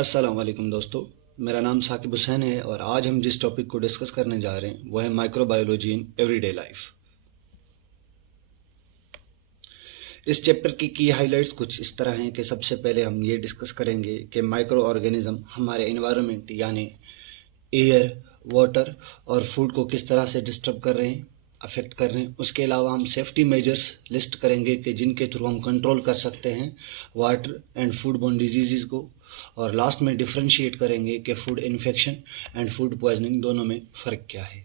अस्सलाम वालेकुम दोस्तों, मेरा नाम साकिब हुसैन है और आज हम जिस टॉपिक को डिस्कस करने जा रहे हैं वो है माइक्रोबायोलॉजी इन एवरीडे लाइफ। इस चैप्टर की हाइलाइट्स कुछ इस तरह हैं कि सबसे पहले हम ये डिस्कस करेंगे कि माइक्रो ऑर्गेनिज्म हमारे एनवायरनमेंट यानी एयर, वाटर और फूड को किस तरह से डिस्टर्ब कर रहे हैं, अफेक्ट कर रहे हैं। उसके अलावा हम सेफ्टी मेजर्स लिस्ट करेंगे कि जिनके थ्रू हम कंट्रोल कर सकते हैं water and food borne disease को। और लास्ट में डिफ्रेंशिएट करेंगे कि food infection and food poisoning दोनों में फ़र्क क्या है।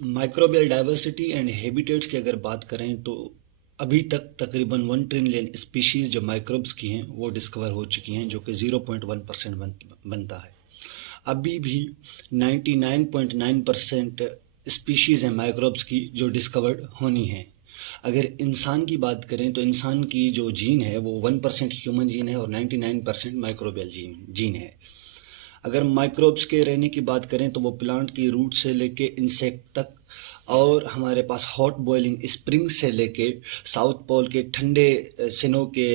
माइक्रोबियल डाइवर्सिटी एंड हैबिटेट्स की अगर बात करें तो अभी तक तकरीबन 1 ट्रिलियन स्पीशीज़ जो माइक्रोब्स की हैं वो डिस्कवर हो चुकी हैं, जो कि 0.1% बनता है। अभी भी 99.9% स्पीशीज़ हैं माइक्रोब्स की जो डिस्कवर्ड होनी है। अगर इंसान की बात करें तो इंसान की जो जीन है वो 1% ह्यूमन जीन है और 99% माइक्रोबियल जीन है। अगर माइक्रोब्स के रहने की बात करें तो वो प्लांट की रूट से लेके इंसेक्ट तक, और हमारे पास हॉट बॉइलिंग स्प्रिंग से लेके साउथ पोल के ठंडे सिनो के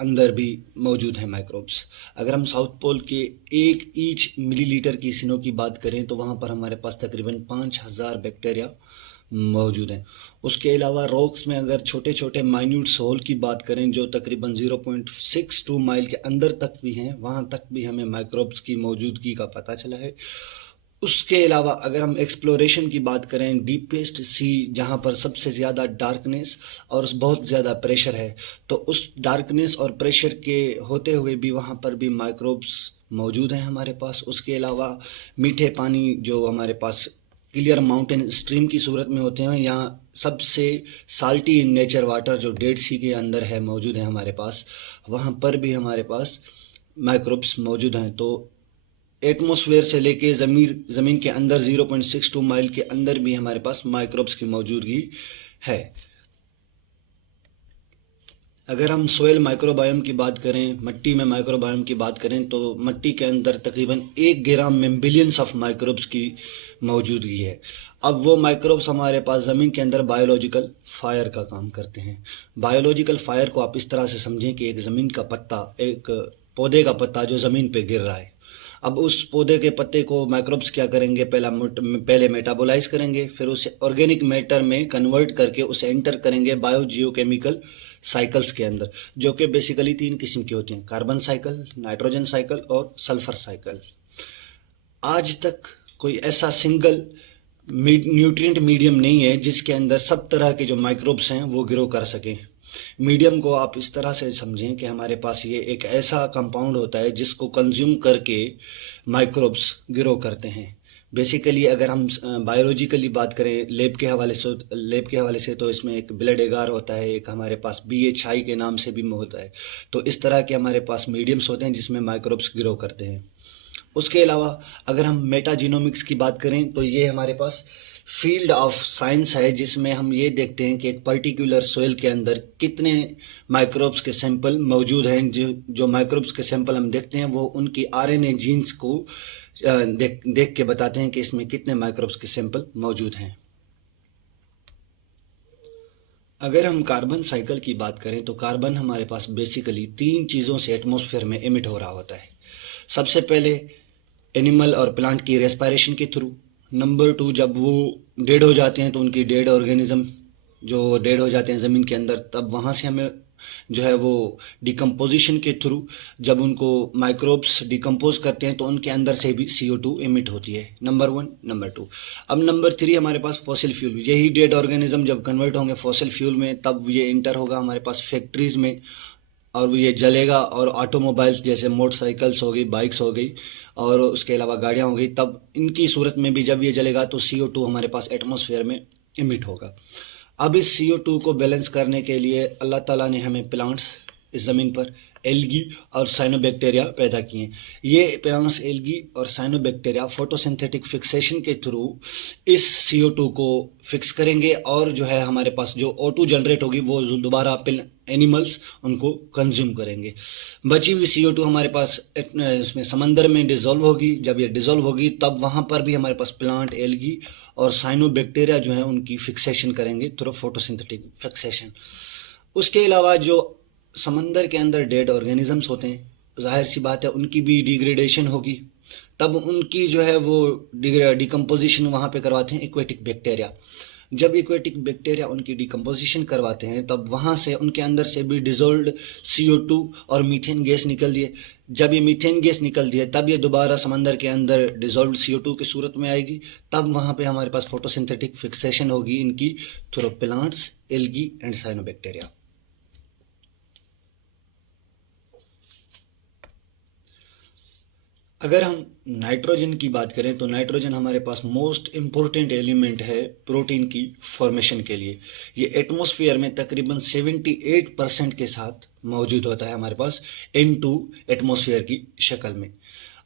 अंदर भी मौजूद हैं माइक्रोब्स। अगर हम साउथ पोल के 1 ईच मिलीलीटर की सिनो की बात करें तो वहाँ पर हमारे पास तकरीबन 5000 बैक्टीरिया मौजूद हैं। उसके अलावा रॉक्स में अगर छोटे छोटे माइन्यूट सोल की बात करें जो तकरीबन 0.62 माइल के अंदर तक भी हैं, वहाँ तक भी हमें माइक्रोब्स की मौजूदगी का पता चला है। उसके अलावा अगर हम एक्सप्लोरेशन की बात करें, डीपेस्ट सी जहाँ पर सबसे ज़्यादा डार्कनेस और बहुत ज़्यादा प्रेशर है, तो उस डार्कनेस और प्रेशर के होते हुए भी वहाँ पर भी माइक्रोब्स मौजूद हैं हमारे पास। उसके अलावा मीठे पानी जो हमारे पास क्लियर माउंटेन स्ट्रीम की सूरत में होते हैं, यहाँ सबसे साल्टी इन नेचर वाटर जो डेड सी के अंदर है मौजूद है हमारे पास, वहाँ पर भी हमारे पास माइक्रोब्स मौजूद हैं। तो एटमॉस्फेयर से लेके ज़मीन के अंदर 0.62 माइल के अंदर भी हमारे पास माइक्रोब्स की मौजूदगी है। अगर हम सोयल माइक्रोबायोम की बात करें, मट्टी में माइक्रोबायोम की बात करें, तो मट्टी के अंदर तकरीबन 1 ग्राम में बिलियंस ऑफ माइक्रोब्स की मौजूदगी है। अब वो माइक्रोब्स हमारे पास ज़मीन के अंदर बायोलॉजिकल फायर का काम करते हैं। बायोलॉजिकल फायर को आप इस तरह से समझें कि एक ज़मीन का पत्ता, एक पौधे का पत्ता जो ज़मीन पे गिर रहा है, अब उस पौधे के पत्ते को माइक्रोब्स क्या करेंगे, पहले मेटाबोलाइज करेंगे, फिर उसे ऑर्गेनिक मैटर में कन्वर्ट करके उसे एंटर करेंगे बायो जियोकेमिकल साइकिल्स के अंदर, जो कि बेसिकली 3 किस्म की होती हैं: कार्बन साइकिल, नाइट्रोजन साइकिल और सल्फर साइकिल। आज तक कोई ऐसा सिंगल न्यूट्रिएंट मीडियम नहीं है जिसके अंदर सब तरह के जो माइक्रोब्स हैं वो ग्रो कर सकें। मीडियम को आप इस तरह से समझें कि हमारे पास ये एक ऐसा कंपाउंड होता है जिसको कंज्यूम करके माइक्रोब्स ग्रो करते हैं। बेसिकली अगर हम बायोलॉजिकली बात करें लैब के हवाले से तो इसमें एक ब्लड एगार होता है, एक हमारे पास BHI के नाम से भी होता है। तो इस तरह के हमारे पास मीडियम्स होते हैं जिसमें माइक्रोब्स ग्रो करते हैं। उसके अलावा अगर हम मेटाजीनोमिक्स की बात करें तो ये हमारे पास फील्ड ऑफ साइंस है जिसमें हम ये देखते हैं कि एक पर्टिकुलर सोइल के अंदर कितने माइक्रोब्स के सैंपल मौजूद हैं। जो माइक्रोब्स के सैंपल हम देखते हैं वो उनकी RNA जीन्स को देख के बताते हैं कि इसमें कितने माइक्रोब्स के सैंपल मौजूद हैं। अगर हम कार्बन साइकिल की बात करें तो कार्बन हमारे पास बेसिकली 3 चीज़ों से एटमॉस्फेयर में एमिट हो रहा होता है। सबसे पहले एनिमल और प्लांट की रेस्पिरेशन के थ्रू। नंबर 2, जब वो डेड हो जाते हैं तो उनकी डेड ऑर्गेनिज्म जो डेड हो जाते हैं ज़मीन के अंदर, तब वहाँ से हमें जो है वो डिकम्पोजिशन के थ्रू जब उनको माइक्रोब्स डिकम्पोज करते हैं तो उनके अंदर से भी CO2 एमिट होती है। Number 1, number 2। अब नंबर 3 हमारे पास फॉसिल फ्यूल। यही डेड ऑर्गेनिज्म जब कन्वर्ट होंगे फॉसिल फ्यूल में तब ये इंटर होगा हमारे पास फैक्ट्रीज़ में और ये जलेगा, और ऑटोमोबाइल्स जैसे मोटरसाइकिल्स हो गई, बाइक्स हो गई और उसके अलावा गाड़ियाँ हो गई, तब इनकी सूरत में भी जब ये जलेगा तो CO2 हमारे पास एटमॉस्फेयर में एमिट होगा। अब इस CO2 को बैलेंस करने के लिए अल्लाह ताला ने हमें प्लांट्स इस ज़मीन पर एल्गी और साइनोबैक्टीरिया पैदा किए हैं। ये प्लांट्स, एल्गी और साइनोबैक्टीरिया फोटोसिंथेटिक फिक्सेशन के थ्रू इस CO2 को फिक्स करेंगे और जो है हमारे पास जो O2 जनरेट होगी वो दोबारा एनिमल्स उनको कंज्यूम करेंगे। बची हुई CO2 हमारे पास इसमें समंदर में डिज़ोल्व होगी। जब ये डिज़ोल्व होगी तब वहाँ पर भी हमारे पास प्लांट, एल्गी और साइनोबैक्टीरिया जो है उनकी फिक्सेशन करेंगे थ्रू फोटोसिंथेटिक फिक्सेशन। उसके अलावा जो समंदर के अंदर डेड ऑर्गेनिजम्स होते हैं, जाहिर सी बात है उनकी भी डिग्रेडेशन होगी, तब उनकी जो है वो डिकम्पोजिशन वहाँ पे करवाते हैं एक्वेटिक बैक्टीरिया। जब एक्वेटिक बैक्टीरिया उनकी डिकम्पोजिशन करवाते हैं तब वहाँ से उनके अंदर से भी डिजोल्व्ड CO2 और मीथेन गैस निकल दिए। जब ये मीथेन गैस निकल दिए तब ये दोबारा समंदर के अंदर डिजोल्व्ड CO2 की सूरत में आएगी, तब वहाँ पे हमारे पास फोटोसिंथेटिक फिक्सेशन होगी इनकी through plants, algae and cyanobacteria. अगर हम नाइट्रोजन की बात करें तो नाइट्रोजन हमारे पास मोस्ट इम्पोर्टेंट एलिमेंट है प्रोटीन की फॉर्मेशन के लिए। ये एटमॉस्फेयर में तकरीबन 78% के साथ मौजूद होता है हमारे पास N2 एटमॉस्फेयर की शक्ल में।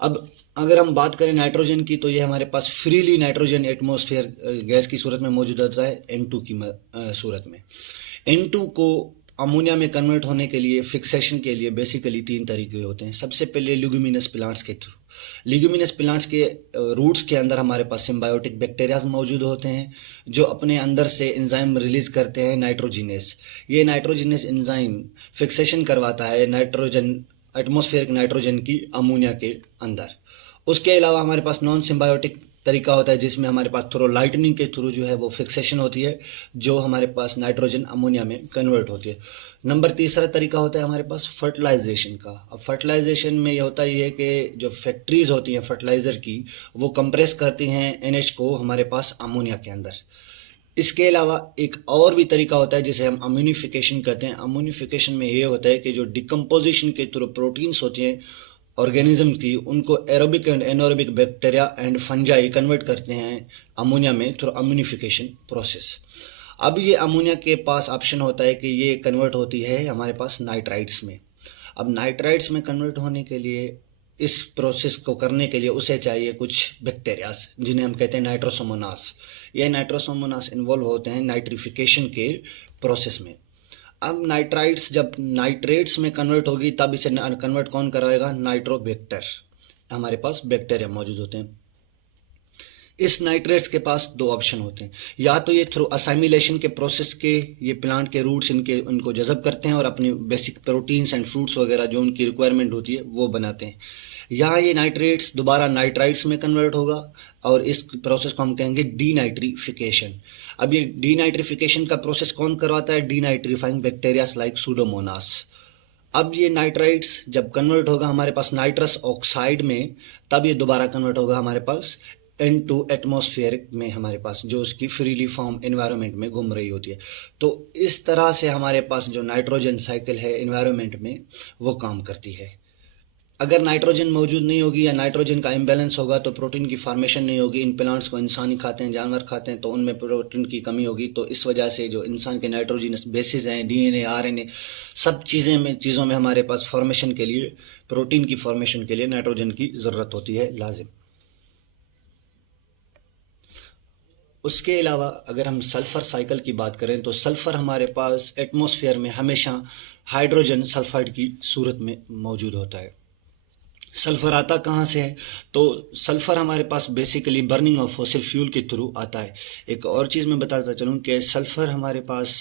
अब अगर हम बात करें नाइट्रोजन की तो ये हमारे पास फ्रीली नाइट्रोजन एटमॉस्फेयर गैस की सूरत में मौजूद होता है N2 की सूरत में। N2 को अमोनिया में कन्वर्ट होने के लिए, फिक्सेशन के लिए बेसिकली 3 तरीके होते हैं। सबसे पहले लिग्यूमिनस प्लांट्स के थ्रू। लिग्यूमिनस प्लांट्स के रूट्स के अंदर हमारे पास सिम्बायोटिक बैक्टीरियाज मौजूद होते हैं जो अपने अंदर से एंजाइम रिलीज करते हैं नाइट्रोजिनेस। ये नाइट्रोजिनेस एंजाइम फिक्सेशन करवाता है नाइट्रोजन, एटमॉस्फेरिक नाइट्रोजन की अमोनिया के अंदर। उसके अलावा हमारे पास नॉन सिम्बायोटिक तरीका होता है जिसमें हमारे पास थ्रू लाइटनिंग के थ्रू जो है वो फिक्सेशन होती है, जो हमारे पास नाइट्रोजन अमोनिया में कन्वर्ट होती है। नंबर तीसरा तरीका होता है हमारे पास फर्टिलाइजेशन का। अब फर्टिलाइजेशन में ये होता है कि जो फैक्ट्रीज होती हैं फर्टिलाइजर की, वो कंप्रेस करती हैं NH को हमारे पास अमोनिया के अंदर। इसके अलावा एक और भी तरीका होता है जिसे हम अम्यूनिफिकेशन कहते हैं। अम्यूनिफिकेशन में ये होता है कि जो डिकम्पोजिशन के थ्रू प्रोटीन्स होती हैं ऑर्गेनिज्म की, उनको aerobic and anaerobic bacteria and fungi convert करते हैं अमोनिया में थ्रू अम्यूनिफिकेशन प्रोसेस। अब ये अमोनिया के पास ऑप्शन होता है कि ये कन्वर्ट होती है हमारे पास नाइट्राइट्स में। अब नाइट्राइट्स में कन्वर्ट होने के लिए, इस प्रोसेस को करने के लिए उसे चाहिए कुछ बैक्टीरियाज जिन्हें हम कहते हैं नाइट्रोसोमोनास। ये नाइट्रोसोमोनास इन्वॉल्व होते हैं नाइट्रिफिकेशन के प्रोसेस में। अब नाइट्राइट्स जब नाइट्रेट्स में कन्वर्ट होगी तब इसे कन्वर्ट कौन कराएगा? नाइट्रोबैक्टर। हमारे पास बैक्टीरिया मौजूद होते हैं। इस नाइट्रेट्स के पास 2 ऑप्शन होते हैं, या तो ये थ्रू असाइमिलेशन के प्रोसेस के ये प्लांट के रूट्स उनको जज़ब करते हैं और अपनी बेसिक प्रोटीन्स एंड फ्रूट्स वगैरह जो उनकी रिक्वायरमेंट होती है वो बनाते हैं, या ये नाइट्रेट्स दोबारा नाइट्राइट्स में कन्वर्ट होगा और इस प्रोसेस को हम कहेंगे डीनाइट्रिफिकेशन। अब ये डीनाइट्रिफिकेशन का प्रोसेस कौन करवाता है? Denitrifying bacterias like Pseudomonas. अब ये नाइट्राइट्स जब कन्वर्ट होगा हमारे पास नाइट्रस ऑक्साइड में, तब ये दोबारा कन्वर्ट होगा हमारे पास N2 एटमॉस्फेयर में, हमारे पास जो उसकी फ्रीली फॉर्म एनवायरनमेंट में घूम रही होती है। तो इस तरह से हमारे पास जो नाइट्रोजन साइकिल है एनवायरनमेंट में वो काम करती है। अगर नाइट्रोजन मौजूद नहीं होगी या नाइट्रोजन का इम्बैलेंस होगा तो प्रोटीन की फॉर्मेशन नहीं होगी। इन प्लांट्स को इंसान ही खाते हैं, जानवर खाते हैं, तो उनमें प्रोटीन की कमी होगी। तो इस वजह से जो इंसान के नाइट्रोजनस बेसिस हैं, DNA, RNA, सब चीज़ों में हमारे पास फॉर्मेशन के लिए, प्रोटीन की फॉर्मेशन के लिए नाइट्रोजन की ज़रूरत होती है लाजिम। उसके अलावा अगर हम सल्फ़र साइकिल की बात करें तो सल्फ़र हमारे पास एटमॉस्फेयर में हमेशा हाइड्रोजन सल्फाइड की सूरत में मौजूद होता है। सल्फ़र आता कहाँ से है? तो सल्फ़र हमारे पास basically burning of fossil fuel के थ्रू आता है। एक और चीज़ मैं बताता चलूँ कि सल्फ़र हमारे पास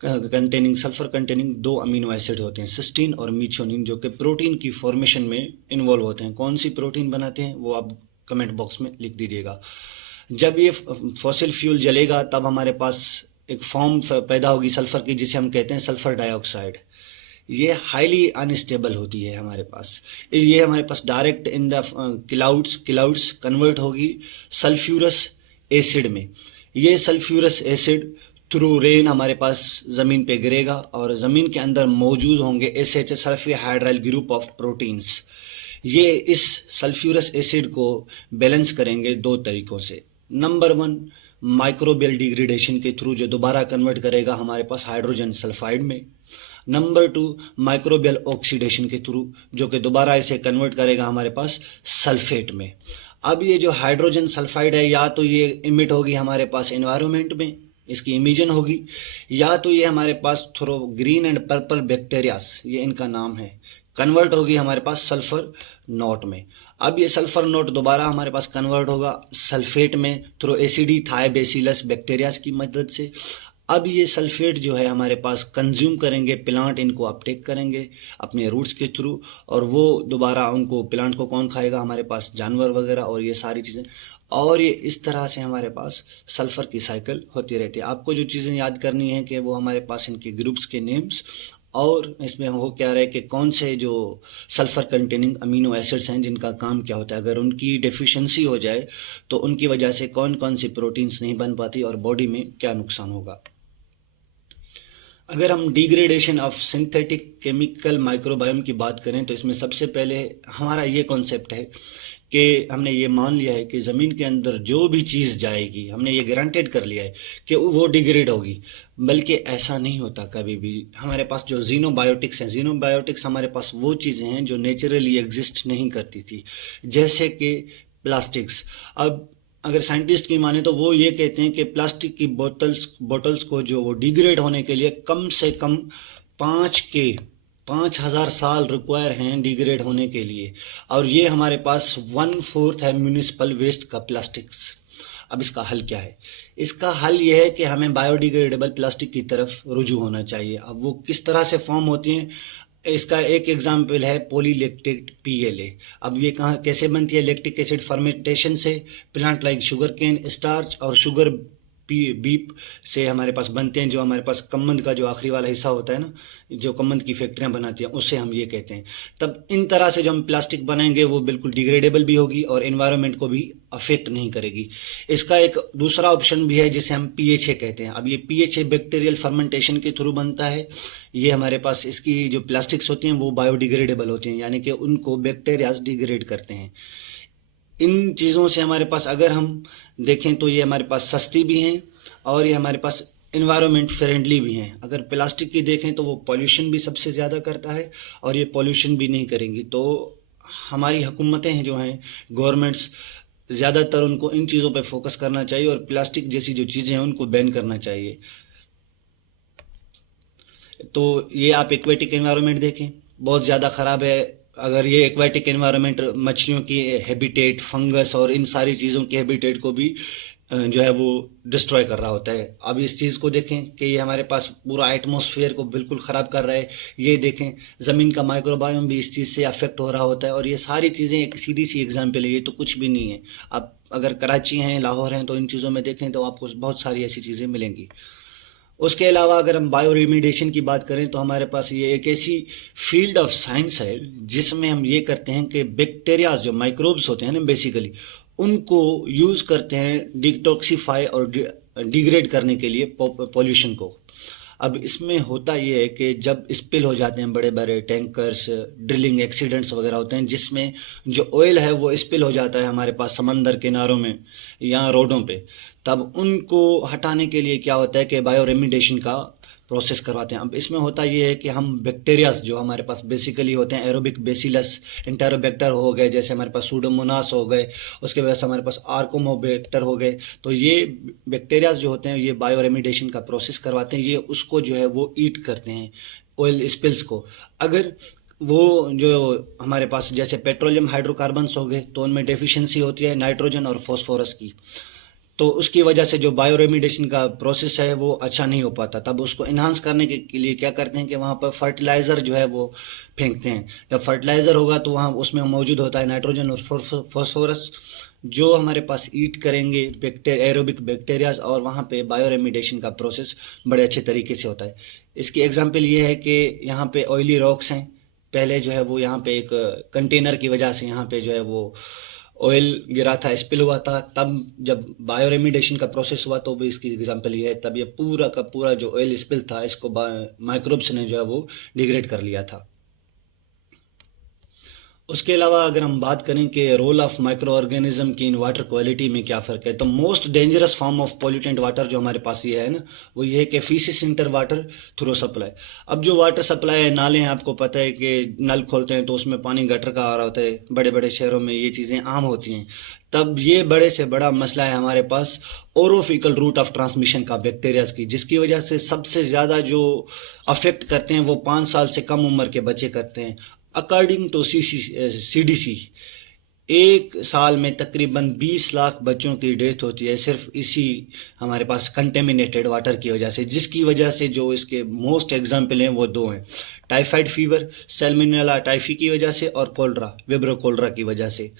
सल्फ़र कंटेनिंग 2 अमीनो एसिड होते हैं, सिस्टीन और मीथियोनिन, जो कि प्रोटीन की फॉर्मेशन में इन्वॉल्व होते हैं। कौन सी प्रोटीन बनाते हैं वो आप कमेंट बॉक्स में लिख दीजिएगा। जब ये फॉसिल फ्यूल जलेगा तब हमारे पास एक फॉर्म पैदा होगी सल्फ़र की जिसे हम कहते हैं सल्फ़र डाइऑक्साइड। ये हाईली अनस्टेबल होती है हमारे पास। ये हमारे पास direct in the clouds convert होगी सल्फ्यूरस एसिड में। ये सल्फ्यूरस एसिड थ्रू रेन हमारे पास ज़मीन पे गिरेगा और ज़मीन के अंदर मौजूद होंगे SH सल्फाइड्राइल ग्रुप ऑफ प्रोटीन्स। ये इस सल्फ्यूरस एसिड को बैलेंस करेंगे 2 तरीक़ों से। नंबर 1 माइक्रोबियल डिग्रेडेशन के थ्रू, जो दोबारा कन्वर्ट करेगा हमारे पास हाइड्रोजन सल्फाइड में। नंबर 2 माइक्रोबियल ऑक्सीडेशन के थ्रू, जो कि दोबारा इसे कन्वर्ट करेगा हमारे पास सल्फेट में। अब ये जो हाइड्रोजन सल्फाइड है, या तो ये इमिट होगी हमारे पास एनवायरनमेंट में, इसकी इमिजन होगी, या तो ये हमारे pass through green and purple bacterias, ये इनका नाम है, कन्वर्ट होगी हमारे पास सल्फर नोट में। अब ये सल्फर नोट दोबारा हमारे पास कन्वर्ट होगा सल्फेट में थ्रू एसिडी थायोबैसिलस बैक्टीरियाज की मदद से। अब ये सल्फेट जो है हमारे पास कंज्यूम करेंगे, प्लांट इनको अपटेक करेंगे अपने रूट्स के थ्रू, और वो दोबारा उनको प्लांट को कौन खाएगा, हमारे पास जानवर वगैरह और ये सारी चीज़ें। और ये इस तरह से हमारे पास सल्फ़र की साइकिल होती रहती है। आपको जो चीज़ें याद करनी है कि वो हमारे पास इनके ग्रुप्स के नेम्स, और इसमें हो क्या रहा है कि कौन से जो सल्फ़र कंटेनिंग अमीनो एसिड्स हैं जिनका काम क्या होता है। अगर उनकी डेफिशिएंसी हो जाए तो उनकी वजह से कौन कौन सी प्रोटीन्स नहीं बन पाती और बॉडी में क्या नुकसान होगा। अगर हम degradation of synthetic chemical microbiome की बात करें तो इसमें सबसे पहले हमारा ये कॉन्सेप्ट है कि हमने ये मान लिया है कि ज़मीन के अंदर जो भी चीज़ जाएगी, हमने ये गारंटेड कर लिया है कि वो डिग्रेड होगी। बल्कि ऐसा नहीं होता कभी भी। हमारे पास जो जीनोबायोटिक्स हैं, जीनोबायोटिक्स हमारे पास वो चीज़ें हैं जो नेचुरली एग्जिस्ट नहीं करती थी, जैसे कि प्लास्टिक्स। अब अगर साइंटिस्ट की माने तो वो ये कहते हैं कि प्लास्टिक की बोतल्स को जो वो डिग्रेड होने के लिए कम से कम 5,000 साल रिक्वायर हैं डिग्रेड होने के लिए, और ये हमारे पास 1/4 है म्यूनिसिपल वेस्ट का प्लास्टिक्स। अब इसका हल क्या है? इसका हल ये है कि हमें बायोडिग्रेडेबल प्लास्टिक की तरफ रुजू होना चाहिए। अब वो किस तरह से फॉर्म होती हैं, इसका एक एग्जाम्पल है पॉलीलैक्टेट PLA। अब ये कहाँ कैसे बनती है? लैक्टिक एसिड फर्मेंटेशन से, plant like sugar cane starch और शुगर बीप से हमारे पास बनते हैं। जो हमारे पास कमंद का जो आखिरी वाला हिस्सा होता है ना, जो कमंद की फैक्ट्रियां बनाती हैं, उससे हम ये कहते हैं। तब इन तरह से जो हम प्लास्टिक बनाएंगे वो बिल्कुल डिग्रेडेबल भी होगी और एनवायरनमेंट को भी अफेक्ट नहीं करेगी। इसका एक दूसरा ऑप्शन भी है जिसे हम PHA कहते हैं। अब ये PHA बैक्टीरियल फर्मेंटेशन के थ्रू बनता है। ये हमारे पास इसकी जो प्लास्टिक्स होती हैं वो बायोडिग्रेडेबल होती हैं, यानी कि उनको बैक्टीरियाज डिग्रेड करते हैं। इन चीज़ों से हमारे पास अगर हम देखें तो ये हमारे पास सस्ती भी हैं और ये हमारे पास इन्वायरमेंट फ्रेंडली भी हैं। अगर प्लास्टिक की देखें तो वो पॉल्यूशन भी सबसे ज़्यादा करता है और ये पॉल्यूशन भी नहीं करेंगी। तो हमारी हुकूमतें जो हैं, गवर्नमेंट्स, ज़्यादातर उनको इन चीज़ों पे फोकस करना चाहिए और प्लास्टिक जैसी जो चीज़ें हैं उनको बैन करना चाहिए। तो ये आप एक्वेटिक एनवायरनमेंट देखें, बहुत ज़्यादा ख़राब है। अगर ये एक्वेटिक एनवायरनमेंट मछलियों की हैबिटेट, फंगस और इन सारी चीज़ों की हैबिटेट को भी जो है वो डिस्ट्रॉय कर रहा होता है। अब इस चीज़ को देखें कि ये हमारे पास पूरा एटमॉस्फेयर को बिल्कुल ख़राब कर रहा है। ये देखें ज़मीन का माइक्रोबायोम भी इस चीज़ से अफेक्ट हो रहा होता है। और ये सारी चीज़ें एक सीधी सी एग्जाम्पल है, ये तो कुछ भी नहीं है। अब अगर कराची हैं, लाहौर हैं, तो इन चीज़ों में देखें तो आपको बहुत सारी ऐसी चीज़ें मिलेंगी। उसके अलावा अगर हम बायो रेमिडिएशन की बात करें तो हमारे पास ये एक ऐसी फील्ड ऑफ साइंस है जिसमें हम ये करते हैं कि बैक्टीरियाज जो माइक्रोब्स होते हैं ना, बेसिकली उनको यूज़ करते हैं डिटॉक्सिफाई और डिग्रेड करने के लिए पॉल्यूशन को। अब इसमें होता ये है कि जब स्पिल हो जाते हैं, बड़े बड़े टैंकर्स, ड्रिलिंग एक्सीडेंट्स वगैरह होते हैं जिसमें जो ऑयल है वो स्पिल हो जाता है हमारे पास समंदर किनारों में या रोडों पे, तब उनको हटाने के लिए क्या होता है कि बायो रेमिडिएशन का प्रोसेस करवाते हैं। अब इसमें होता ये है कि हम बैक्टीरियाज जो हमारे पास बेसिकली होते हैं, एरोबिक बेसिलस, इंटेरोबैक्टर हो गए, जैसे हमारे पास सूडोमोनास हो गए, उसके बाद हमारे पास आर्कोमोबैक्टर हो गए, तो ये बैक्टीरियाज जो होते हैं ये बायो रेमिडिएशन का प्रोसेस करवाते हैं। ये उसको जो है वो ईट करते हैं ऑयल स्पिल्स को। अगर वो जो हमारे पास जैसे पेट्रोलियम हाइड्रोकार्बन्स हो गए तो उनमें डेफिशिएंसी होती है नाइट्रोजन और फॉस्फोरस की, तो उसकी वजह से जो बायो रेमिडिएशन का प्रोसेस है वो अच्छा नहीं हो पाता। तब उसको इन्हांस करने के लिए क्या करते हैं कि वहाँ पर फर्टिलाइज़र जो है वो फेंकते हैं। जब फर्टिलाइज़र होगा तो वहाँ उसमें मौजूद होता है नाइट्रोजन और फॉस्फोरस, जो हमारे पास ईट करेंगे एरोबिक बैक्टीरियाज, और वहाँ पे बायो रेमिडिएशन का प्रोसेस बड़े अच्छे तरीके से होता है। इसकी एग्जांपल ये है कि यहाँ पे ऑयली रॉक्स हैं, पहले जो है वो यहाँ पे एक कंटेनर की वजह से यहाँ पे जो है वो ऑयल गिरा था, स्पिल हुआ था, तब जब बायो रेमिडिएशन का प्रोसेस हुआ तो भी इसकी एग्जांपल ये है, तब ये पूरा का पूरा जो ऑयल स्पिल था इसको माइक्रोब्स ने जो है वो डिग्रेड कर लिया था। उसके अलावा अगर हम बात करें कि रोल ऑफ माइक्रो ऑर्गेनिज्म की इन वाटर क्वालिटी में क्या फ़र्क है, तो most dangerous form of pollutant water जो हमारे पास ये है ना, वो ये है कि faeces enter water through supply. अब जो वाटर सप्लाई है, नाले हैं, आपको पता है कि नल खोलते हैं तो उसमें पानी गटर का आ रहा होता है, बड़े बड़े शहरों में ये चीज़ें आम होती हैं। तब ये बड़े से बड़ा मसला है हमारे पास ओरोफिकल रूट ऑफ ट्रांसमिशन का बैक्टीरियाज की, जिसकी वजह से सबसे ज़्यादा जो अफेक्ट करते हैं वो 5 साल से कम उम्र के बच्चे करते हैं। अकॉर्डिंग टू CDC, एक साल में तकरीबन 20 लाख बच्चों की डेथ होती है सिर्फ इसी हमारे पास कंटेमिनेटेड वाटर की वजह से, जिसकी वजह से जो इसके मोस्ट एग्जाम्पल हैं वो दो हैं, टाइफाइड फीवर सैल्मोनेला टाइफी की वजह से और कोलरा विब्रो कोलरा की वजह से।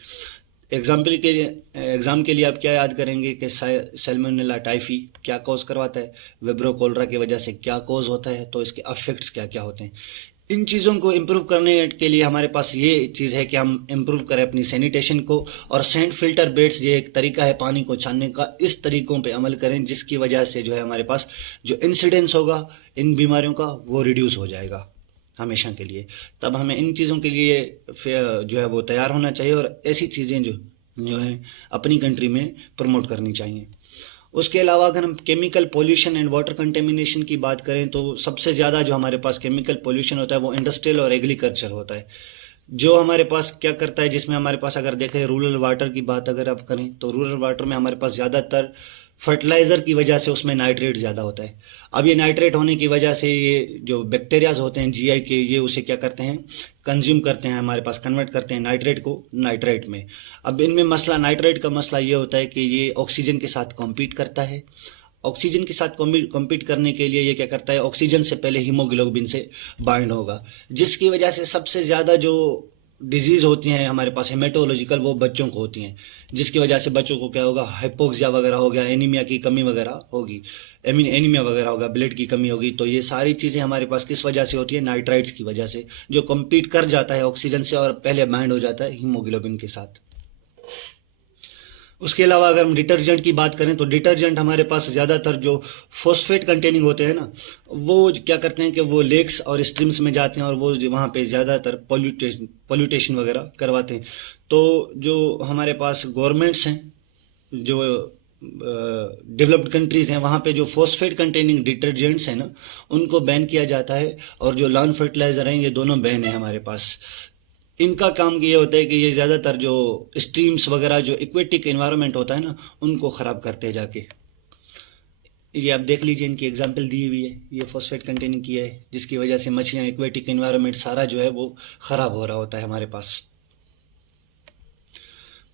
एग्जाम के लिए आप क्या याद करेंगे कि सैल्मोनेला टाइफी क्या कॉज करवाता है, विब्रो कोलरा की वजह से क्या कॉज होता है, तो इसके अफेक्ट्स क्या क्या होते हैं। इन चीज़ों को इम्प्रूव करने के लिए हमारे पास ये चीज़ है कि हम इम्प्रूव करें अपनी सैनिटेशन को, और सेंट फिल्टर बेड्स ये एक तरीका है पानी को छानने का, इस तरीकों पे अमल करें जिसकी वजह से जो है हमारे पास जो इंसिडेंस होगा इन बीमारियों का वो रिड्यूस हो जाएगा हमेशा के लिए। तब हमें इन चीज़ों के लिए जो है वो तैयार होना चाहिए और ऐसी चीज़ें जो है अपनी कंट्री में प्रमोट करनी चाहिए। उसके अलावा अगर हम chemical pollution and water contamination की बात करें तो सबसे ज़्यादा जो हमारे पास केमिकल पोल्यूशन होता है वो इंडस्ट्रियल और एग्रीकल्चर होता है, जो हमारे पास क्या करता है, जिसमें हमारे पास अगर देखें रूरल वाटर की बात अगर आप करें तो रूरल वाटर में हमारे पास ज़्यादातर फर्टिलाइज़र की वजह से उसमें नाइट्रेट ज़्यादा होता है। अब ये नाइट्रेट होने की वजह से ये जो बैक्टीरियाज होते हैं जीआई के, ये उसे क्या करते हैं, कंज्यूम करते हैं, हमारे पास कन्वर्ट करते हैं नाइट्रेट को नाइट्रेट में। अब इनमें मसला नाइट्रेट का मसला ये होता है कि ये ऑक्सीजन के साथ कॉम्पीट करता है। ऑक्सीजन के साथ कॉम्पीट करने के लिए ये क्या करता है, ऑक्सीजन से पहले हीमोग्लोबिन से बाइंड होगा, जिसकी वजह से सबसे ज़्यादा जो डिजीज़ होती हैं हमारे पास हेमेटोलॉजिकल वो बच्चों को होती हैं, जिसकी वजह से बच्चों को क्या होगा, हाइपोक्सिया वगैरह हो गया, एनीमिया की कमी वगैरह होगी, एनीमिया वगैरह होगा, ब्लड की कमी होगी। तो ये सारी चीज़ें हमारे पास किस वजह से होती है, नाइट्राइट्स की वजह से, जो कम्पीट कर जाता है ऑक्सीजन से और पहले बाइंड हो जाता है हीमोग्लोबिन के साथ। उसके अलावा अगर हम डिटर्जेंट की बात करें तो डिटर्जेंट हमारे पास ज़्यादातर जो फॉस्फेट कंटेनिंग होते हैं ना, वो क्या करते हैं कि वो लेक्स और स्ट्रीम्स में जाते हैं और वो वहाँ पे ज़्यादातर पॉल्यूटेशन वगैरह करवाते हैं। तो जो हमारे पास गवर्नमेंट्स हैं, जो डेवलप्ड कंट्रीज़ हैं, वहाँ पे जो फॉस्फेट कंटेनिंग डिटर्जेंट्स हैं ना उनको बैन किया जाता है, और जो लॉन फर्टिलाइज़र हैं ये दोनों बैन है हमारे पास। इनका काम ये होता है कि ये ज़्यादातर जो स्ट्रीम्स वगैरह जो एक्वेटिक एनवायरनमेंट होता है ना उनको ख़राब करते हैं जाके। ये आप देख लीजिए, इनकी एग्जांपल दी हुई है, ये फॉस्फेट कंटेनिंग की है, जिसकी वजह से मछलियाँ एक्वेटिक एनवायरनमेंट सारा जो है वो ख़राब हो रहा होता है हमारे पास।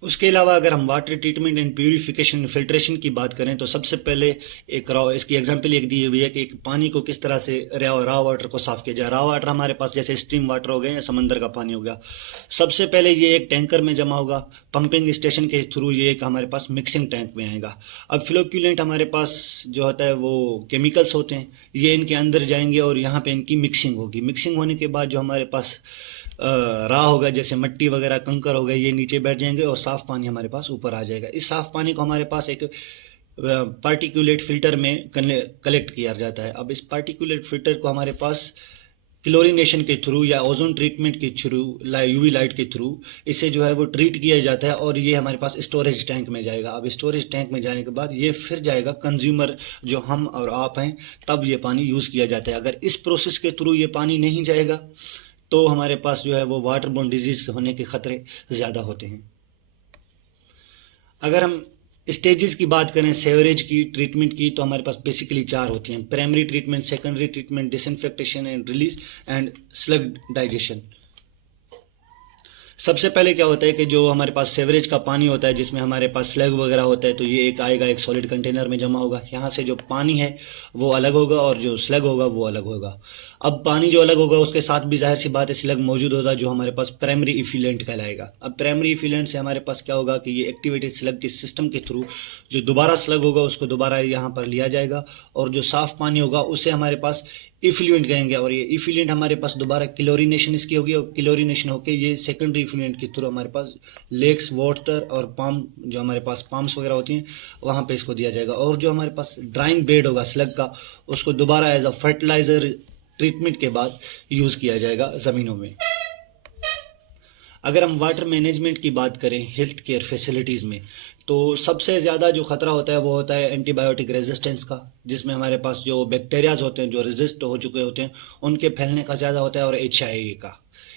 उसके अलावा अगर हम water treatment and purification filtration की बात करें तो सबसे पहले एक इसकी एग्जांपल एक दी हुई है कि पानी को किस तरह से रॉ वाटर को साफ़ किया जाए। रॉ वाटर हमारे पास जैसे स्ट्रीम वाटर हो गए या समंदर का पानी हो गया, सबसे पहले ये एक टैंकर में जमा होगा, पंपिंग स्टेशन के थ्रू ये एक हमारे पास मिक्सिंग टैंक में आएगा। अब फ्लोक्यूलेंट हमारे पास जो होता है वो केमिकल्स होते हैं, ये इनके अंदर जाएंगे और यहाँ पे इनकी मिक्सिंग होगी। मिक्सिंग होने के बाद जो हमारे पास राह होगा, जैसे मिट्टी वगैरह कंकर हो गए, ये नीचे बैठ जाएंगे और साफ़ पानी हमारे पास ऊपर आ जाएगा। इस साफ़ पानी को हमारे पास एक पार्टिकुलेट फिल्टर में कलेक्ट किया जाता है। अब इस पार्टिकुलेट फिल्टर को हमारे पास क्लोरीनेशन के थ्रू या ओजोन ट्रीटमेंट के थ्रू, यूवी लाइट के थ्रू इसे जो है वो ट्रीट किया जाता है और ये हमारे पास स्टोरेज टैंक में जाएगा। अब स्टोरेज टैंक में जाने के बाद ये फिर जाएगा कंज्यूमर जो हम और आप हैं, तब ये पानी यूज़ किया जाता है। अगर इस प्रोसेस के थ्रू ये पानी नहीं जाएगा तो हमारे पास जो है वो वाटर बोर्न डिजीज़ होने के ख़तरे ज़्यादा होते हैं। अगर हम स्टेजेस की बात करें सेवरेज की ट्रीटमेंट की तो हमारे पास बेसिकली 4 होती हैं: primary treatment, secondary treatment, disinfection and release and sludge digestion. सबसे पहले क्या होता है कि जो हमारे पास सेवरेज का पानी होता है जिसमें हमारे पास स्लग वगैरह होता है, तो ये एक आएगा, एक सॉलिड कंटेनर में जमा होगा। यहाँ से जो पानी है वो अलग होगा और जो स्लग होगा वो अलग होगा। अब पानी जो अलग होगा उसके साथ भी जाहिर सी बात है स्लग मौजूद होगा जो हमारे पास प्राइमरी इफिलेंट कहलाएगा। अब प्राइमरी इफिलेंट से हमारे पास क्या होगा कि ये एक्टिवेटेड स्लग के सिस्टम के थ्रू जो दोबारा स्लग होगा उसको दोबारा यहाँ पर लिया जाएगा और जो साफ़ पानी होगा उसे हमारे पास इफ्लुएंट कहेंगे और ये इफ्लुएंट हमारे पास दोबारा क्लोरीनेशन इसकी होगी और क्लोरीनेशन होकर ये सेकेंडरी इफ्लुएंट के थ्रू हमारे पास लेक्स, वाटर और पाम, जो हमारे पास पाम्स वगैरह होती हैं, वहाँ पे इसको दिया जाएगा। और जो हमारे पास ड्राइंग बेड होगा स्लग का, उसको दोबारा एज अ फर्टिलाइज़र ट्रीटमेंट के बाद यूज़ किया जाएगा ज़मीनों में। अगर हम वाटर मैनेजमेंट की बात करें हेल्थ केयर फैसिलिटीज़ में, तो सबसे ज़्यादा जो ख़तरा होता है वो होता है एंटीबायोटिक रेजिस्टेंस का, जिसमें हमारे पास जो बैक्टीरियाज होते हैं जो रेजिस्ट हो चुके होते हैं उनके फैलने का ज़्यादा होता है, और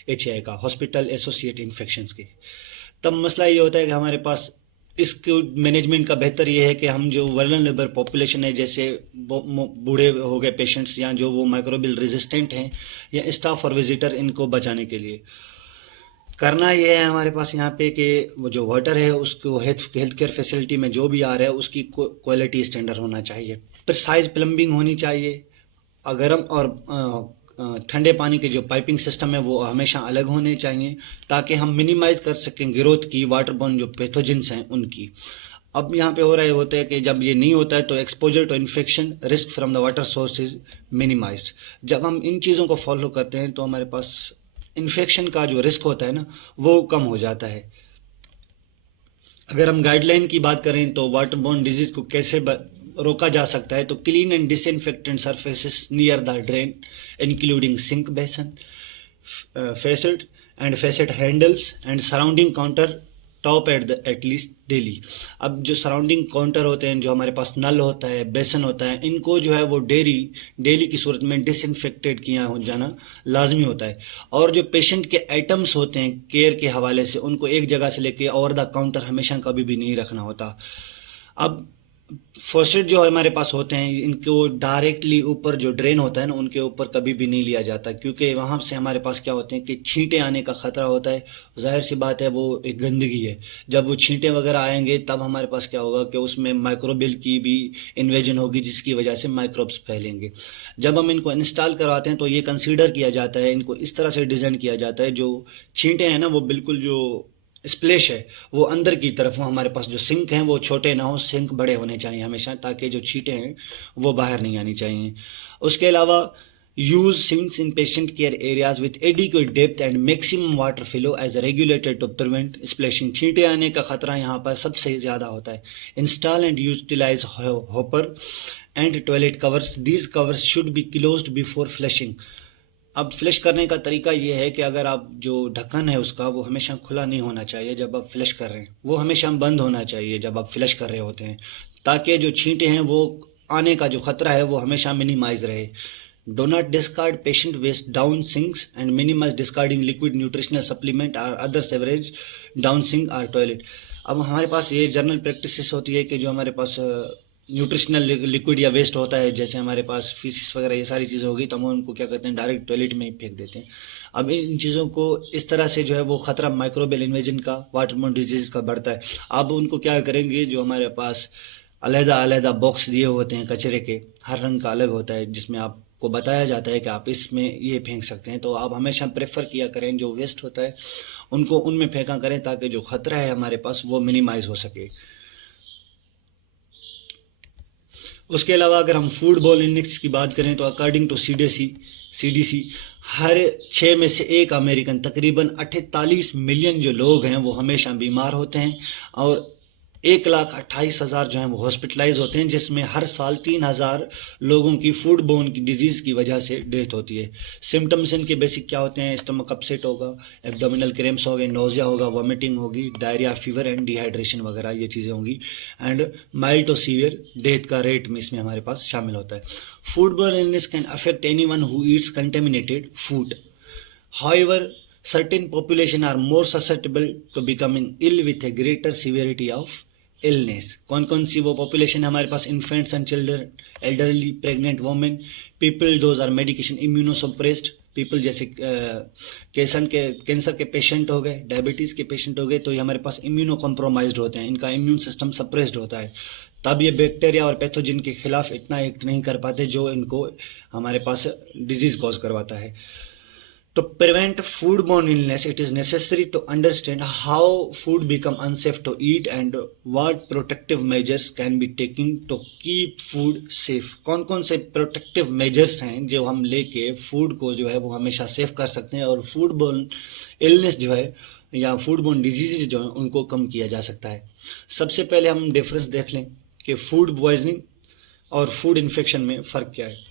HAI का हॉस्पिटल एसोसिएट इन्फेक्शंस के। तब मसला ये होता है कि हमारे पास इसके मैनेजमेंट का बेहतर ये है कि हम जो वल्नरेबल पॉपुलेशन है, जैसे बूढ़े हो गए पेशेंट्स या जो वो माइक्रोबियल रेजिस्टेंट हैं या स्टाफ और विजिटर, इनको बचाने के लिए करना ये है हमारे पास यहाँ पे कि वो जो वाटर है उसको हेल्थ केयर फैसिलिटी में जो भी आ रहा है उसकी क्वालिटी स्टैंडर्ड होना चाहिए, प्रिसाइज प्लम्बिंग होनी चाहिए, गर्म और ठंडे पानी के जो पाइपिंग सिस्टम है वो हमेशा अलग होने चाहिए ताकि हम मिनिमाइज कर सकें ग्रोथ की वाटरबोर्न जो पैथोजेंस हैं उनकी। अब यहाँ पे हो रहा होता है कि जब ये नहीं होता है तो exposure to infection risk from the water source is minimised. जब हम इन चीज़ों को फॉलो करते हैं तो हमारे पास इन्फेक्शन का जो रिस्क होता है ना वो कम हो जाता है। अगर हम गाइडलाइन की बात करें तो वाटरबोर्न डिजीज को कैसे रोका जा सकता है, तो clean and disinfectant surfaces near the drain including sink basin, faucet handles and surrounding counter top at least daily. अब जो सराउंडिंग काउंटर होते हैं, जो हमारे पास नल होता है, बेसन होता है, इनको जो है वो डेली की सूरत में डिसइंफेक्टेड किया हो जाना लाजमी होता है। और जो पेशेंट के आइटम्स होते हैं केयर के हवाले से उनको एक जगह से लेके ओवर द काउंटर हमेशा कभी भी नहीं रखना होता। अब फॉसेट जो हमारे पास होते हैं इनको डायरेक्टली ऊपर जो ड्रेन होता है ना उनके ऊपर कभी भी नहीं लिया जाता, क्योंकि वहाँ से हमारे पास क्या होते हैं कि छींटे आने का खतरा होता है। जाहिर सी बात है वो एक गंदगी है, जब वो छींटे वगैरह आएंगे तब हमारे पास क्या होगा कि उसमें माइक्रोबियल की भी इन्वेजन होगी जिसकी वजह से माइक्रोब्स फैलेंगे। जब हम इनको इंस्टॉल करवाते हैं तो ये कंसीडर किया जाता है, इनको इस तरह से डिज़ाइन किया जाता है जो छींटे हैं ना वो बिल्कुल जो स्प्लैश है वो अंदर की तरफ हो, हमारे पास जो सिंक हैं वो छोटे ना हो, सिंक बड़े होने चाहिए हमेशा, ताकि जो छींटे हैं वो बाहर नहीं आनी चाहिए। उसके अलावा use sinks in patient care areas with adequate depth and maximum water flow as regulated to prevent splashing. छींटे आने का खतरा यहाँ पर सबसे ज़्यादा होता है। Install and utilise hopper and toilet covers, these covers should be closed before flushing. अब फ्लश करने का तरीका ये है कि अगर आप जो ढक्कन है उसका वो हमेशा खुला नहीं होना चाहिए जब आप फ्लश कर रहे हैं, वो हमेशा बंद होना चाहिए जब आप फ्लश कर रहे होते हैं, ताकि जो छींटे हैं वो आने का जो खतरा है वो हमेशा मिनिमाइज रहे। Do not discard patient waste down sinks and minimise discarding liquid nutritional supplement और अदर सेवरेज डाउन सिंक और टॉयलेट। अब हमारे पास ये जनरल प्रैक्टिस होती है कि जो हमारे पास न्यूट्रिशनल लिक्विड या वेस्ट होता है, जैसे हमारे पास फीसिस वगैरह ये सारी चीज़ें होगी तो हम उनको क्या करते हैं डायरेक्ट टॉयलेट में ही फेंक देते हैं। अब इन चीज़ों को इस तरह से जो है वो ख़तरा माइक्रोबियल इन्वेजन का, वाटरबोर्न डिजीज़ का बढ़ता है। अब उनको क्या करेंगे, जो हमारे पास अलग-अलग बॉक्स दिए होते हैं कचरे के, हर रंग का अलग होता है, जिसमें आपको बताया जाता है कि आप इसमें ये फेंक सकते हैं। तो आप हमेशा प्रेफर किया करें जो वेस्ट होता है उनको उनमें फेंका करें ताकि जो ख़तरा है हमारे पास वो मिनिमाइज़ हो सके। उसके अलावा अगर हम फूड बॉर्न इल्नेस की बात करें तो अकॉर्डिंग टू CDC हर 6 में से 1 अमेरिकन, तकरीबन 48 मिलियन जो लोग हैं वो हमेशा बीमार होते हैं और 1,28,000 जो हैं वो हॉस्पिटलाइज होते हैं, जिसमें हर साल 3,000 लोगों की फूड बोर्न की डिजीज़ की वजह से डेथ होती है। सिम्टम्स इनके बेसिक क्या होते हैं, स्टमक अपसेट होगा, एब्डोमिनल क्रैम्प्स हो गए, नोजिया होगा, वॉमिटिंग होगी, डायरिया, फीवर एंड डिहाइड्रेशन वगैरह ये चीज़ें होंगी, and mild to severe death का रेट में इसमें हमारे पास शामिल होता है। Food borne illness can affect anyone who eats contaminated food, however certain population are more susceptible to becoming ill with a greater severity of illness। कौन कौन सी वो पॉपुलेशन है हमारे पास, infants and children, elderly, pregnant women, people those are medication immunosuppressed people, जैसे cancer के patient हो गए, डायबिटीज़ के पेशेंट हो गए, तो ये हमारे पास इम्यूनो कॉम्प्रोमाइज्ड होते हैं, इनका इम्यून सिस्टम सप्रेस्ड होता है, तब ये बैक्टीरिया और पैथोजन के खिलाफ इतना एक्ट नहीं कर पाते जो इनको हमारे पास डिजीज़ कॉज करवाता है। To prevent foodborne illness, it is necessary to understand how food become unsafe to eat and what protective measures can be taken to keep food safe। कौन कौन से प्रोटेक्टिव मेजर्स हैं जो हम लेके फूड को जो है वो हमेशा सेफ कर सकते हैं और फूडबोर्न इलनेस जो है या फूडबोर्न डिजीज़ जो है उनको कम किया जा सकता है। सबसे पहले हम डिफरेंस देख लें कि फूड पॉइजनिंग और फूड इन्फेक्शन में फ़र्क क्या है।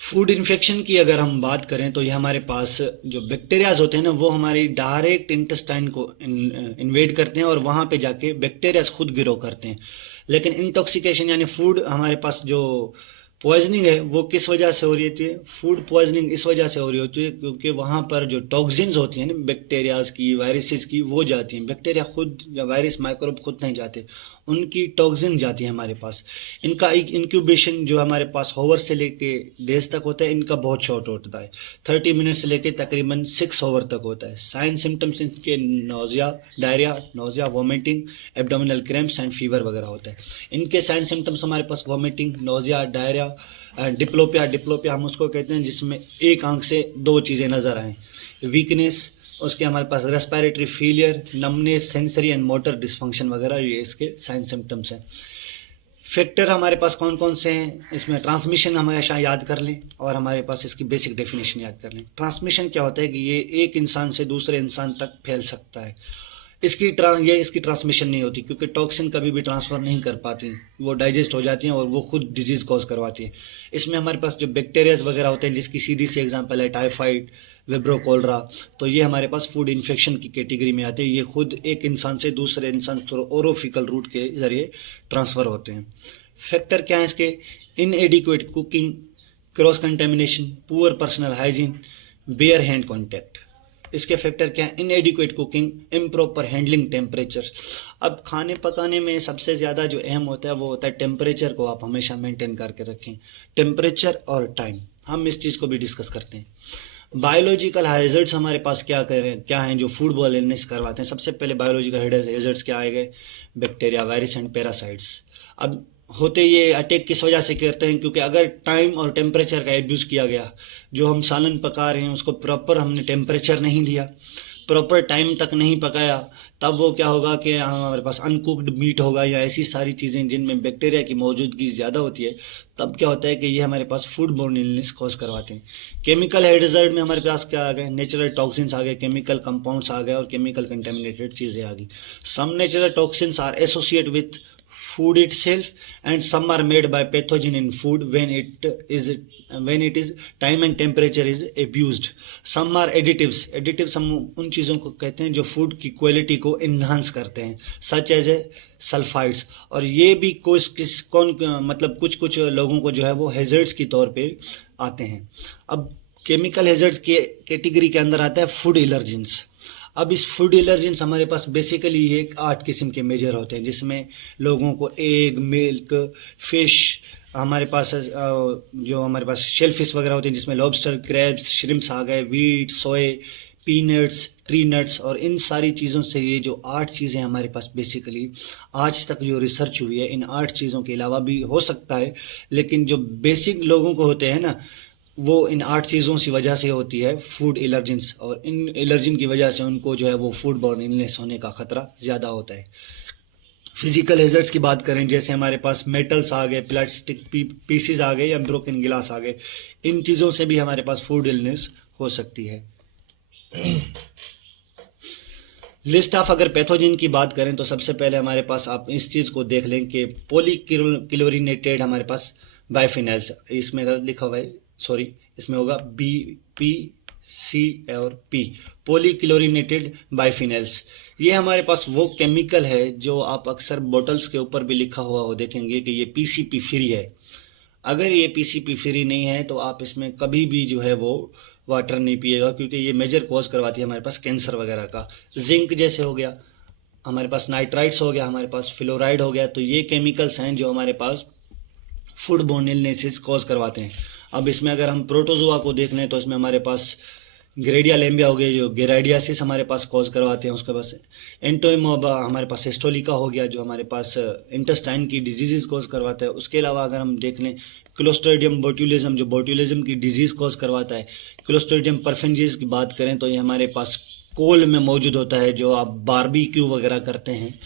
फूड इन्फेक्शन की अगर हम बात करें तो ये हमारे पास जो बैक्टीरियाज होते हैं ना वो हमारी डायरेक्ट इंटेस्टाइन को इन्वेड करते हैं और वहाँ पे जाके बैक्टीरियाज खुद ग्रो करते हैं। लेकिन इंटॉक्सिकेशन यानी फूड हमारे पास जो पॉइजनिंग है वो किस वजह से हो रही होती है? फूड पॉइजनिंग इस वजह से हो रही होती है क्योंकि वहाँ पर जो टॉक्सिन्स होती हैं ना, बैक्टीरियाज की, वायरसेस की, वो जाती हैं। बैक्टीरिया खुद या वायरस माइक्रोब खुद नहीं जाते, उनकी टॉक्सिन जाती है हमारे पास। इनका एक इंक्यूबेशन जो हमारे पास होवर से लेके डेज तक होता है, इनका बहुत शॉर्ट होता है, 30 मिनट से लेके तकरीबन 6 आवर तक होता है। साइन सिम्टम्स इनके nausea, diarrhoea, nausea, vomiting, abdominal cramps and fever वगैरह होता है। इनके साइन सिम्टम्स हमारे पास vomiting, nausea, diarrhoea, diplopia. Diplopia हम उसको कहते हैं जिसमें एक आंख से दो चीज़ें नज़र आएँ, वीकनेस, उसके हमारे पास respiratory failure, numbness, sensory and motor dysfunction वगैरह, ये इसके साइन सिम्टम्स हैं। फैक्टर हमारे पास कौन कौन से हैं? इसमें ट्रांसमिशन हमेशा याद कर लें और हमारे पास इसकी बेसिक डेफिनेशन याद कर लें। ट्रांसमिशन क्या होता है कि ये एक इंसान से दूसरे इंसान तक फैल सकता है। इसकी ट्रांसमिशन नहीं होती क्योंकि टॉक्सिन कभी भी ट्रांसफ़र नहीं कर पाती, वो डाइजेस्ट हो जाती हैं और वो खुद डिजीज़ कॉज करवाती है। इसमें हमारे पास जो बैक्टीरियाज वगैरह होते हैं, जिसकी सीधी सी एग्जांपल है टाइफाइड, विब्रो कोलरा, तो ये हमारे पास फूड इन्फेक्शन की कैटेगरी में आते हैं। ये खुद एक इंसान से दूसरे इंसान थ्रू ओरोफिकल रूट के ज़रिए ट्रांसफ़र होते हैं। फैक्टर क्या है इसके? Inadequate cooking, cross contamination, poor personal hygiene, bare hand contact. इसके फैक्टर क्या है? Inadequate cooking, improper handling, temperature. अब खाने पकाने में सबसे ज़्यादा जो अहम होता है वो होता है टेम्परेचर को आप हमेशा मेंटेन करके रखें। टेम्परेचर और टाइम, हम इस चीज़ को भी डिस्कस करते हैं। बायोलॉजिकल हैजर्ड्स हमारे पास क्या हैं जो फूड बॉर्न इलनेस करवाते हैं? सबसे पहले बायोलॉजिकल हैजर्ड्स क्या आए गए? Bacteria, virus and parasites. अब होते ये अटैक किस वजह से करते हैं? क्योंकि अगर टाइम और टेम्परेचर का एब्यूज़ किया गया, जो हम सालन पका रहे हैं उसको प्रॉपर हमने टेम्परेचर नहीं दिया, प्रॉपर टाइम तक नहीं पकाया, तब वो क्या होगा कि हमारे पास अनकुक्ड मीट होगा या ऐसी सारी चीज़ें जिनमें बैक्टीरिया की मौजूदगी ज़्यादा होती है। तब क्या होता है कि ये हमारे पास फूड बोर्न इलनेस कॉज करवाते हैं। केमिकल हैजर्ड में हमारे पास क्या आ गए? नेचुरल टॉक्सिन्स आ गए, केमिकल कंपाउंड्स आ गए और केमिकल कंटेमिनेटेड चीज़ें आ गई। Some natural toxins are associate with food itself and some are made by pathogen in food when it is time and temperature is abused. Some are additives हम उन चीज़ों को कहते हैं जो फूड की क्वालिटी को इन्हांस करते हैं, सच एज ए सल्फाइड्स। और ये भी मतलब कुछ लोगों को जो है वो हैजर्ड्स की तौर पे आते हैं। अब केमिकल हैजर्ड्स के कैटेगरी के अंदर आता है फूड एलर्जेंस। अब इस फूड एलर्जेंस हमारे पास बेसिकली ये 8 किस्म के मेजर होते हैं, जिसमें लोगों को एग, मिल्क, फिश, हमारे पास जो हमारे पास शेल फिश वगैरह होते हैं जिसमें लॉबस्टर, क्रैब्स, श्रिम्प्स आ गए, वीट, सोए, पीनट्स, ट्री नट्स, और इन सारी चीज़ों से ये जो 8 चीज़ें हमारे पास बेसिकली आज तक जो रिसर्च हुई है, इन 8 चीज़ों के अलावा भी हो सकता है, लेकिन जो बेसिक लोगों को होते हैं ना, वो इन 8 चीज़ों की वजह से होती है फूड एलर्जेंस, और इन एलर्जिन की वजह से उनको जो है वो फूड बॉर्न इलनेस होने का ख़तरा ज़्यादा होता है। फिजिकल हैजर्ड्स की बात करें, जैसे हमारे पास मेटल्स आ गए, प्लास्टिक पीसीज आ गए या ब्रोकन गिलास आ गए, इन चीज़ों से भी हमारे पास फूड इलनेस हो सकती है। लिस्ट ऑफ अगर पैथोजन की बात करें तो सबसे पहले हमारे पास आप इस चीज़ को देख लें कि पॉलीक्लोरिनेटेड हमारे पास बाइफिनाइल्स, इसमें गलत लिखा हुआ है, सॉरी, इसमें होगा BPC और P, पॉलीक्लोरिनेटेड बाइफिनाइल्स। ये हमारे पास वो केमिकल है जो आप अक्सर बोतल्स के ऊपर भी लिखा हुआ हो देखेंगे कि ये PCP फ्री है। अगर ये PCP फ्री नहीं है तो आप इसमें कभी भी जो है वो वाटर नहीं पिएगा, क्योंकि ये मेजर कॉज करवाती है हमारे पास कैंसर वगैरह का। जिंक जैसे हो गया, हमारे पास नाइट्राइट्स हो गया, हमारे पास फ्लोराइड हो गया, तो ये केमिकल्स हैं जो हमारे पास फूड बोर्न इलनेसेस कॉज करवाते हैं। अब इसमें अगर हम प्रोटोजोआ को देख लें तो इसमें हमारे पास ग्रेडिया लेम्बिया हो गया जो गेराइडियासिस हमारे पास कॉज करवाते हैं, उसके पास एंटोइमोबा, हमारे पास हिस्टोलिका हो गया जो हमारे पास इंटेस्टाइन की डिजीज़ कॉज करवाता है। उसके अलावा अगर हम देख लें क्लोस्ट्रीडियम बोट्यूलिज्म, जो बोट्यूलिज्म की डिजीज़ कॉज करवाता है। क्लोस्ट्रीडियम परफेंजिस की बात करें तो ये हमारे पास कोल में मौजूद होता है, जो आप बारबेक्यू वगैरह करते हैं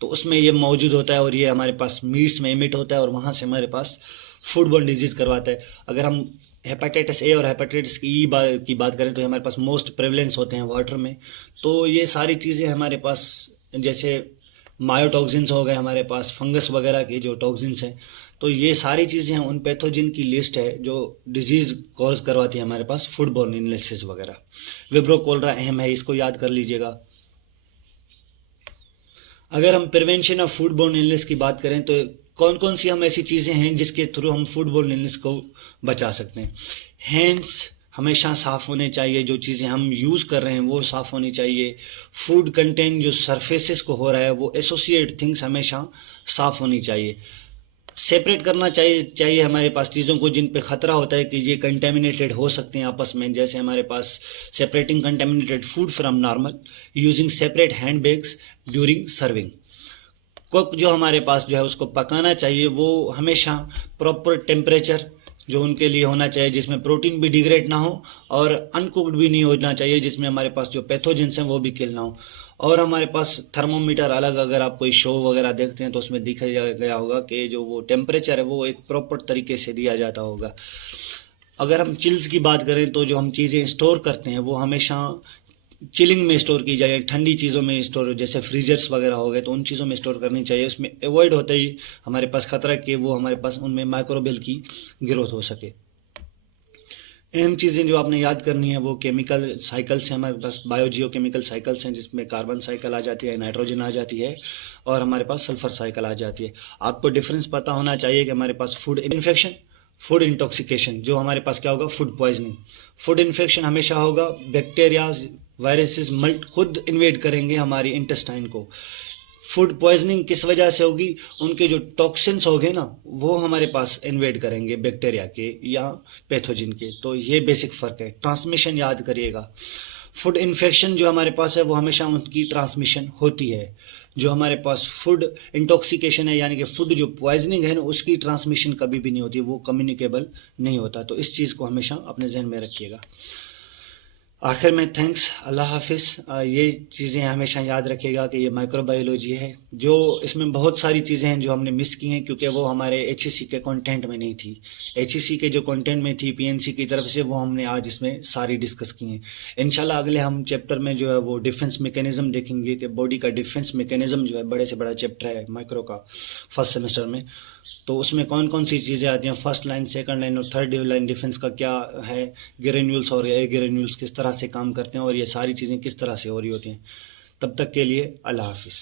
तो उसमें ये मौजूद होता है, और ये हमारे पास मीट्स में इमिट होता है और वहाँ से हमारे पास फूड बॉर्न डिजीज़ करवाता है। अगर हम हेपेटाइटिस ए और हेपेटाइटिस की बात करें तो हमारे पास मोस्ट प्रेवलेंस होते हैं वाटर में। तो ये सारी चीज़ें हमारे पास, जैसे मायोटॉक्सिन्स हो गए हमारे पास, फंगस वगैरह के जो टॉक्सिन्स हैं, तो ये सारी चीज़ें हैं उन पैथोजन की लिस्ट है जो डिजीज़ कॉज करवाती है हमारे पास फूड बॉर्न इलनेसेस वगैरह। विब्रो कोलरा अहम है, इसको याद कर लीजिएगा। अगर हम prevention of food borne illness की बात करें तो कौन कौन सी हम ऐसी चीज़ें हैं जिसके थ्रू हम फूडबोर्न इलनेस को बचा सकते हैं। हैंड्स हमेशा साफ़ होने चाहिए, जो चीज़ें हम यूज़ कर रहे हैं वो साफ़ होनी चाहिए। फूड कंटेंट जो सरफेसेस को हो रहा है वो एसोसिएट थिंग्स हमेशा साफ़ होनी चाहिए। सेपरेट करना चाहिए हमारे पास चीज़ों को जिन पे ख़तरा होता है कि ये कंटेमिनेटेड हो सकते हैं आपस में, जैसे हमारे पास separating contaminated food from normal, using separate hand bags during serving. Cook जो हमारे पास जो है उसको पकाना चाहिए वो हमेशा प्रॉपर टेम्परेचर जो उनके लिए होना चाहिए, जिसमें प्रोटीन भी डिग्रेड ना हो और अनकुक्ड भी नहीं होना चाहिए, जिसमें हमारे पास जो पैथोजेंस हैं वो भी किल ना हो। और हमारे पास थर्मोमीटर अलग, अगर आप कोई शो वगैरह देखते हैं तो उसमें दिखाया गया होगा कि जो वो टेम्परेचर है वो एक प्रॉपर तरीके से दिया जाता होगा। अगर हम चिल्स की बात करें तो जो हम चीज़ें स्टोर करते हैं वो हमेशा चिलिंग में स्टोर की जाए, ठंडी चीज़ों में स्टोर, जैसे फ्रीजर्स वगैरह हो गए तो उन चीज़ों में स्टोर करनी चाहिए। उसमें अवॉइड होता ही हमारे पास खतरा कि वो हमारे पास उनमें माइक्रोबियल की ग्रोथ हो सके। अहम चीज़ें जो आपने याद करनी है वो केमिकल साइकिल्स हैं, हमारे पास बायोजियो केमिकल साइकिल्स हैं जिसमें कार्बन साइकिल आ जाती है, नाइट्रोजन आ जाती है और हमारे पास सल्फर साइकिल आ जाती है। आपको डिफरेंस पता होना चाहिए कि हमारे पास फूड इन्फेक्शन, फूड इंटॉक्सिकेशन, जो हमारे पास क्या होगा फूड पॉइजनिंग। फूड इन्फेक्शन हमेशा होगा बैक्टीरियाज वायरसेस खुद इन्वेड करेंगे हमारी इंटेस्टाइन को। फूड पॉइजनिंग किस वजह से होगी, उनके जो टॉक्सिन्स होंगे ना वो हमारे पास इन्वेड करेंगे बैक्टीरिया के या पैथोजिन के। तो ये बेसिक फ़र्क है। ट्रांसमिशन याद करिएगा, फूड इन्फेक्शन जो हमारे पास है वो हमेशा उनकी ट्रांसमिशन होती है। जो हमारे पास फूड इंटॉक्सिकेशन है यानी कि फूड जो पॉइजनिंग है ना उसकी ट्रांसमिशन कभी भी नहीं होती, वो कम्युनिकेबल नहीं होता। तो इस चीज़ को हमेशा अपने जहन में रखिएगा। आखिर में थैंक्स, अल्लाह हाफिज़। ये चीज़ें हमेशा याद रखिएगा कि ये माइक्रोबायोलॉजी है, जो इसमें बहुत सारी चीज़ें हैं जो हमने मिस की हैं क्योंकि वो हमारे एचईसी के कंटेंट में नहीं थी। एचईसी के जो कंटेंट में थी पीएनसी की तरफ से, वो हमने आज इसमें सारी डिस्कस की हैं। इंशाल्लाह अगले हम चैप्टर में जो है वो डिफेंस मैकेनिज्म देखेंगे कि बॉडी का डिफेंस मैकेनिज्म जो है बड़े से बड़ा चैप्टर है माइक्रो का फर्स्ट सेमेस्टर में। तो उसमें कौन कौन सी चीज़ें आती हैं, फर्स्ट लाइन, सेकंड लाइन और थर्ड लाइन डिफेंस का क्या है, ग्रेन्यूल्स और ए ग्रेन्यूल्स किस तरह से काम करते हैं और ये सारी चीज़ें किस तरह से हो रही होती हैं। तब तक के लिए अल्लाह हाफिज़।